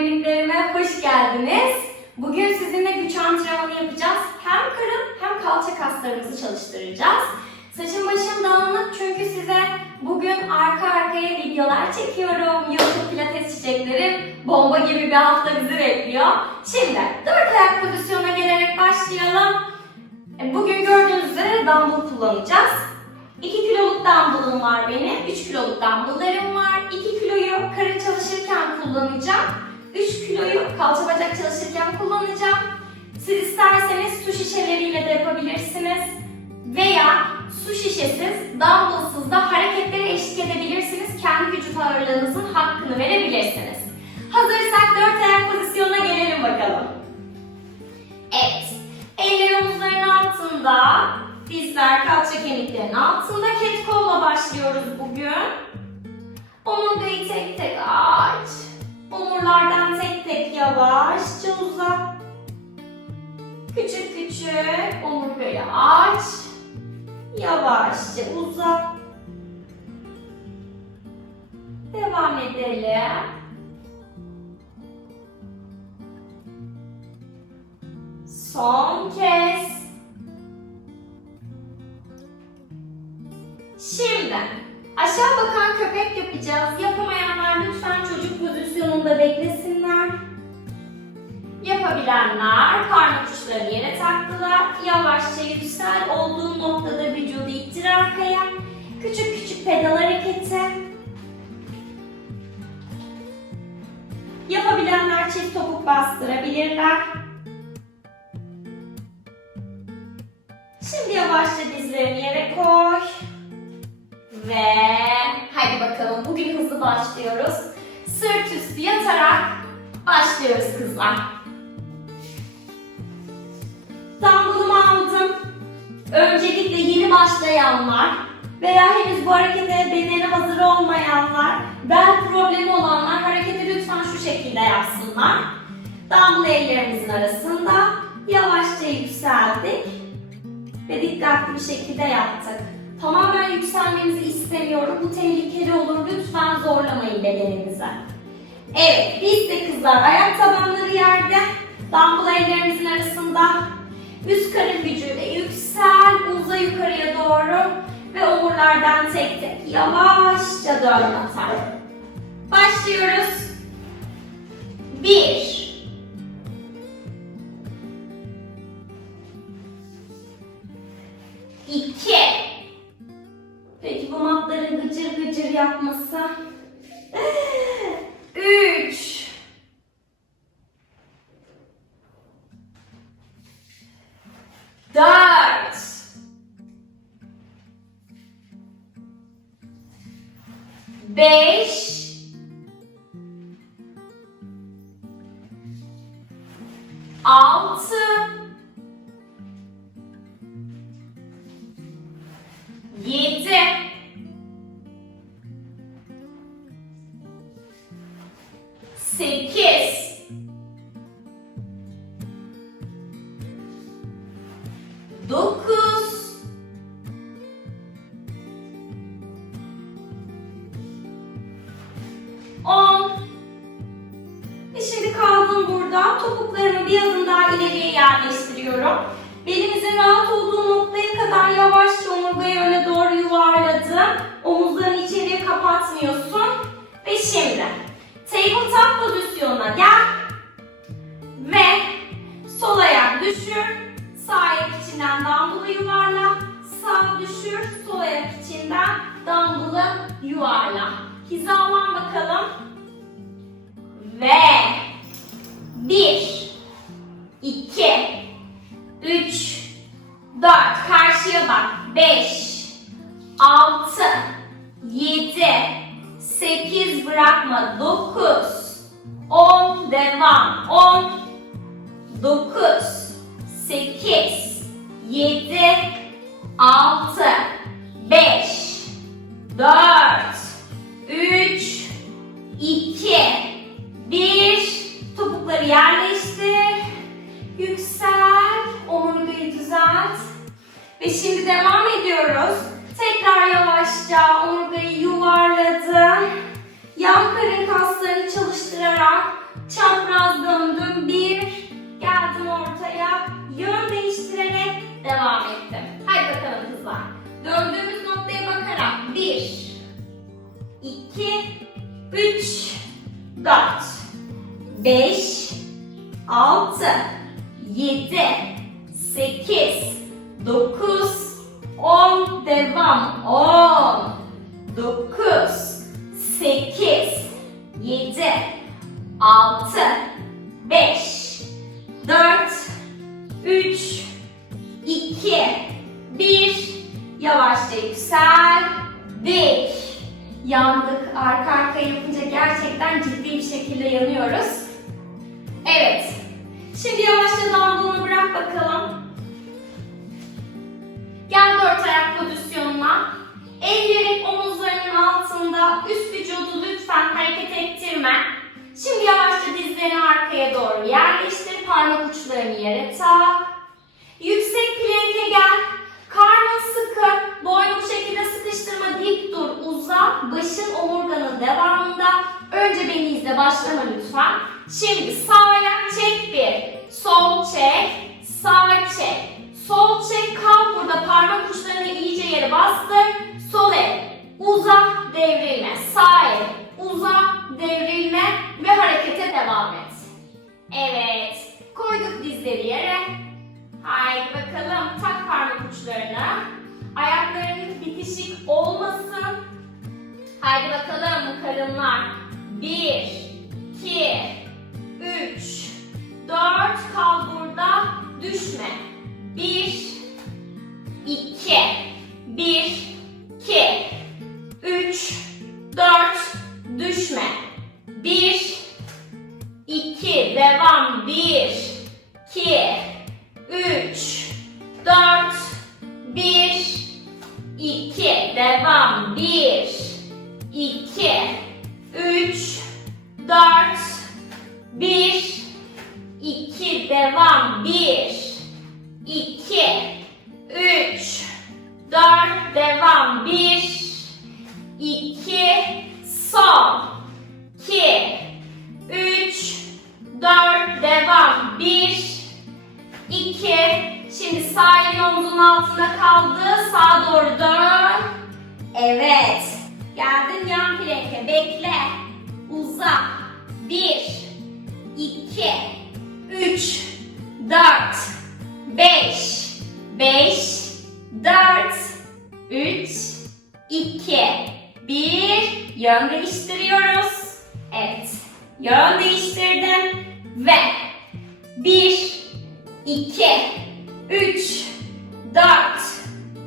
öğrenimlerime hoş geldiniz. Bugün sizinle güç antrenmanı yapacağız. Hem karın hem kalça kaslarımızı çalıştıracağız. Saçım başım dağınık çünkü size bugün arka arkaya videolar çekiyorum. YouTube pilates çiçeklerim bomba gibi bir hafta bizi bekliyor. Şimdi dört ayak pozisyona gelerek başlayalım. E, Bugün gördüğünüz üzere dumbbell kullanacağız. 2 kiloluk dumbbellım var benim, 3 kiloluk dumbbelllarım var. 2 kiloyu karın çalışırken kullanacağım. 3 kiloyu kalça bacak çalışırken kullanacağım. Siz isterseniz su şişeleriyle de yapabilirsiniz. Veya su şişesiz, dumbbellsız da hareketlere eşlik edebilirsiniz. Kendi vücut ağırlığınızın hakkını verebilirsiniz. Hazırsak 4 ayak pozisyonuna gelelim bakalım. Evet. Eller omuzların altında, dizler kalça kemiklerinin altında. Cat call'la başlıyoruz bugün. Omurgayı tek tek aç. Omurlardan tek tek yavaşça uzat. Küçük küçük omurgayı aç. Yavaşça uzat. Devam edelim. Son kez. Şimdi aşağı bakan köpek yapacağız. Yapamayanlar pozisyonunda beklesinler. Yapabilenler parmak uçlarını yere taktılar. Yavaşça yüksel. Olduğun noktada vücudu ittir arkaya. Küçük küçük pedal hareketi. Yapabilenler çift topuk bastırabilirler. Şimdi yavaşça dizlerini yere koy. Ve hadi bakalım bugün hızlı başlıyoruz. Sırt üstü yatarak başlıyoruz kızlar. Dumbbell'ımı aldım. Öncelikle yeni başlayanlar veya henüz bu harekete bedeni hazır olmayanlar, bel problemi olanlar hareketi lütfen şu şekilde yapsınlar. Dumbbell ellerimizin arasında yavaşça yükseldik ve dikkatli bir şekilde yaptık. Tamamen yükselmenizi istemiyorum. Bu tehlikeli olur. Lütfen zorlamayın bedeninize. Evet, biz de kızlar ayak tabanları yerde. Dumbbell ellerimizin arasında. Üst karın gücüyle yüksel, uza yukarıya doğru ve omurlardan tek tek yavaşça dön atar. Başlıyoruz. Bir. İki. Peki bu matların gıcır gıcır yapması? Beş. Yuvarla. Hizalan bakalım. Ve bir, iki, üç, dört. Karşıya bak. Beş, altı, yedi, sekiz bırakma. Dokuz, on devam. On, dokuz, sekiz, yedi, altı, beş, dört, 4 5 6 7 8 9 10 devam. 10 9 8 7 6 5 4 3 2 1 yavaşça yüksel. 1 Yandık. Arka arkaya yapınca gerçekten ciddi bir şekilde yanıyoruz. Çek. Sağ çek. Sol çek. Kal burada. Parmak uçlarını iyice yere bastır. Sol el. Uza. Devrilme. Sağ el. Uza. Devrilme. Ve harekete devam et. Evet. Koyduk dizleri yere. Haydi bakalım tak parmak uçlarına. Ayaklarınız bitişik olmasın. Haydi bakalım karınlar. Bir, iki, üç, dört. Kal burada. Düşme. Bir, 4 devam 1 2 son 2 3 4 devam 1 2 Şimdi sağ elin omzunun altında kaldı. Sağa doğru dön. Evet. Geldin yan planke. Bekle. Uza. 1 2 3 4 5 5 4 3 2 1 Yön değiştiriyoruz. Evet. Yön değiştirdim. Ve 1 2 3 4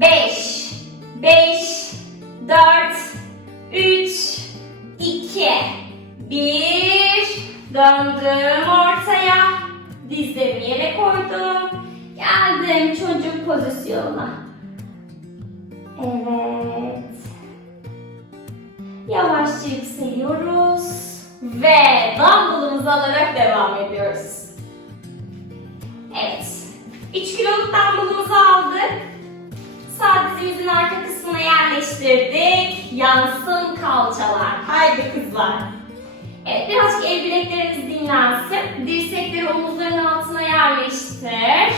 5 5 4 3 2 1 Döndüm ortaya. Dizlerimi yere koydum. Geldim çocuk pozisyonuna. Evet. Yavaşça yükseliyoruz. Ve dumbbellımızı alarak devam ediyoruz. Evet. 3 kiloluk dumbbellımızı aldık. Sağ dizimizin arka kısmına yerleştirdik. Yansın kalçalar. Haydi kızlar. Evet, birazcık el bileklerimiz dinlensin. Dirsekleri omuzların altına yerleştir.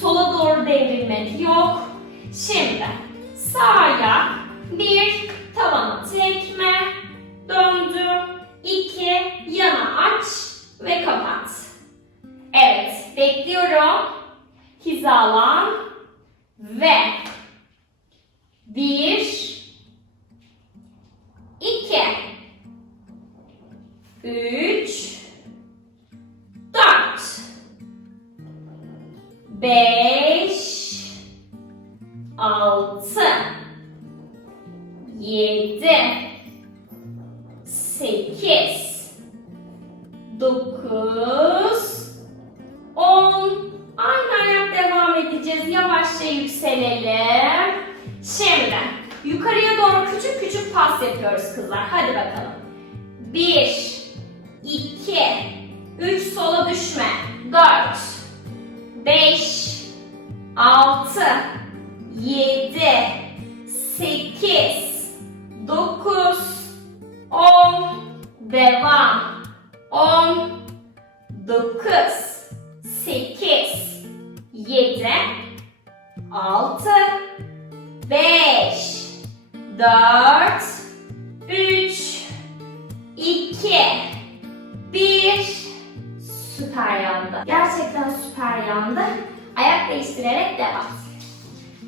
Sola doğru devrilmek yok. Şimdi sağa bir tavana tekme, döndüm, iki yükselelim. Şimdi yukarıya doğru küçük küçük pas yapıyoruz kızlar. Hadi bakalım. Bir, iki, üç sola düşme. Dört, beş, altı, yedi, sekiz, dokuz, on, devam. on, dokuz, sekiz, yedi, altı, beş, dört, üç, iki, bir. Süper yandı. Gerçekten süper yandı. Ayak değiştirerek devam.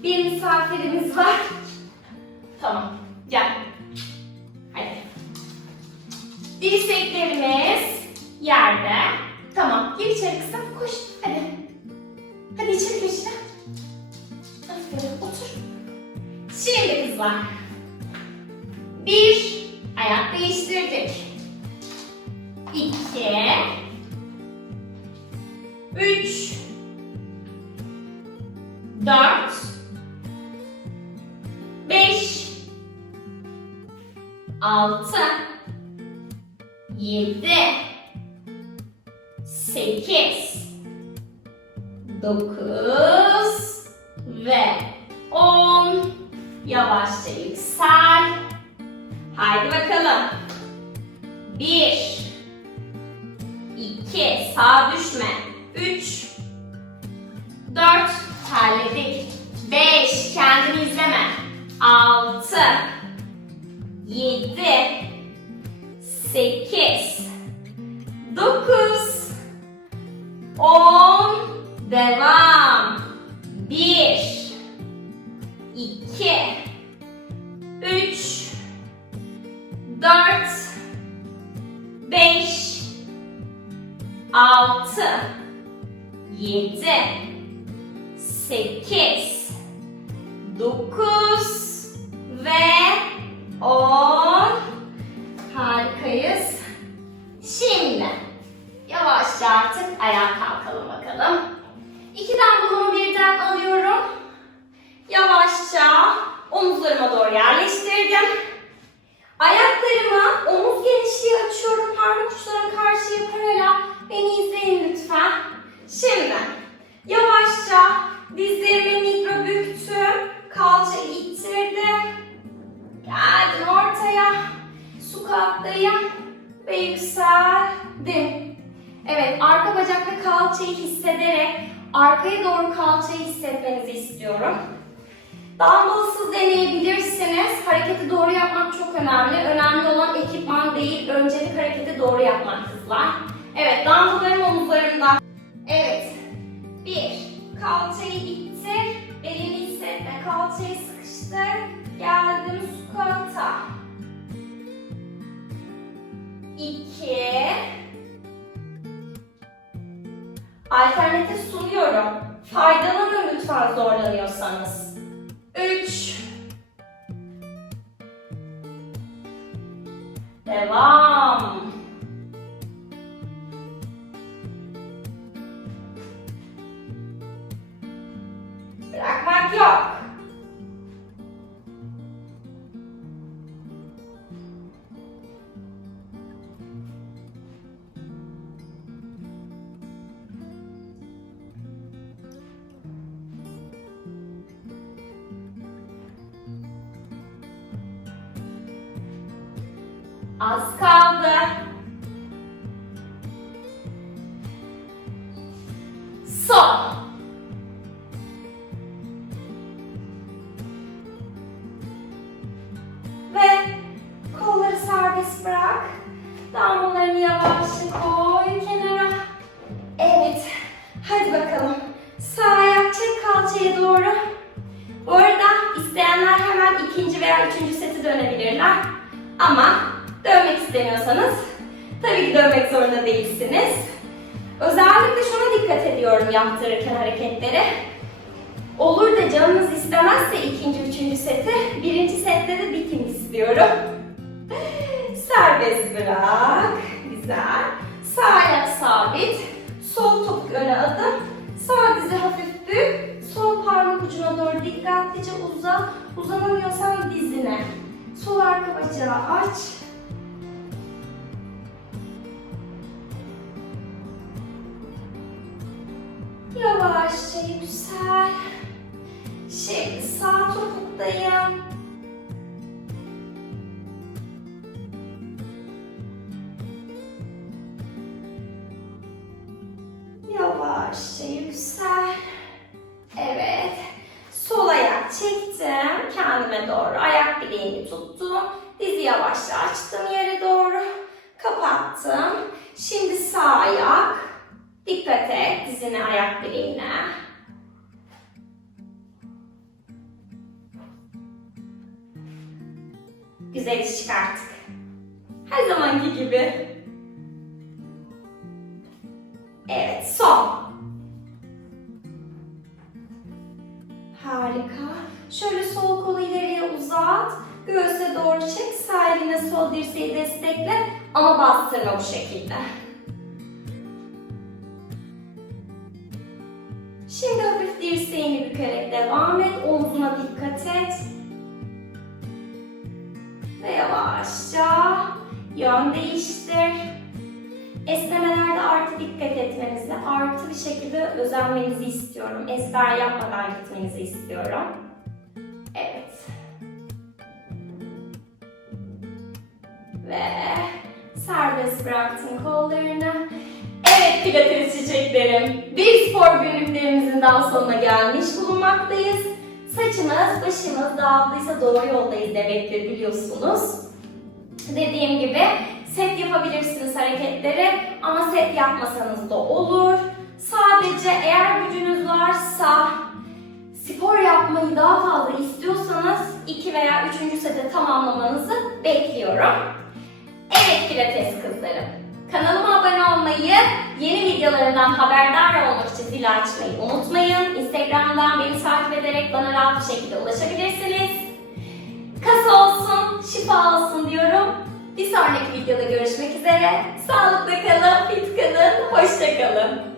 Bir misafirimiz var. Tamam. Gel. Hadi. Dirseklerimiz yerde. Tamam. Gir içeri kızım. Koş. Hadi. Hadi içeri gir Kızlar. Bir. Ayak değiştirdik. İki. Üç. Dört. Beş. Altı. Yavaşça yüksel. Haydi bakalım. Bir. iki, Sağ düşme. Üç. Dört. Terledik. Beş. Kendini izleme. Altı. Yedi. Sekiz. Dokuz. On. Devam. Bir. İki, Üç. Dört. Beş. Altı. Yedi. Sekiz. Dokuz. Ve on. Harikayız. Şimdi yavaşça artık ayağa kalkalım bakalım. İkiden bulumu birden alıyorum. Yavaşça omuzlarıma doğru yerleştirdim. Ayaklarımı omuz genişliği Dumbbellsız deneyebilirsiniz. Hareketi doğru yapmak çok önemli. Önemli olan ekipman değil, öncelik hareketi doğru yapmak kızlar. Evet, dumbbelllarım omuzlarımda. Evet. Bir, kalçayı ittir, elini hissetme, kalçayı sıkıştır. Geldim squat'a. İki. Alternatif sunuyorum. Faydalanın lütfen zorlanıyorsanız. Üç. Devam. Bırakmak yok. Zorunda değilsiniz. Özellikle şuna dikkat ediyorum yaptırırken hareketleri. Olur da canınız istemezse ikinci, üçüncü seti, birinci sette de bitin istiyorum. Serbest bırak. Güzel. Sağ ayak sabit. Sol topuk öne adım. Sağ dizi hafif bük. Sol parmak ucuna doğru dikkatlice uza. Uzanamıyorsan dizine. Sol arka bacağı aç. yavaşça yüksel. Şey Şimdi sağ topuktayım. Yavaşça yüksel. Şey evet. Sol ayak çektim. Kendime doğru ayak bileğini tuttum. Dizi yavaşça açtım yere doğru. Kapattım. Şimdi sağ ayak. Dizine ayak bileğine. Güzel iş çıkarttık. Her zamanki gibi. Evet, son. Harika. Şöyle sol kolu ileriye uzat. Göğüse doğru çek. Sağ eline sol dirseği destekle. Ama bastırma bu şekilde. Dirseğini bükerek devam et. Omzuna dikkat et. Ve yavaşça yön değiştir. Esnemelerde artı dikkat etmenizi, artı bir şekilde özenmenizi istiyorum. Esmer yapmadan gitmenizi istiyorum. Evet. Ve serbest bıraktın kollarını. Evet pilates çiçeklerim. Bir spor günlüklerimizin daha sonuna gelmiş bulunmaktayız. Saçımız, başımız dağıldıysa doğru yoldayız demektir biliyorsunuz. Dediğim gibi set yapabilirsiniz hareketleri ama set yapmasanız da olur. Sadece eğer gücünüz varsa spor yapmayı daha fazla istiyorsanız 2 veya 3. sete tamamlamanızı bekliyorum. Evet pilates kızlarım. Kanalıma abone olmayı, yeni videolarımdan haberdar olmak için zil açmayı unutmayın. Instagram'dan beni takip ederek bana rahat bir şekilde ulaşabilirsiniz. Kas olsun, şifa olsun diyorum. Bir sonraki videoda görüşmek üzere. Sağlıkla kalın, fit kalın, hoşça kalın.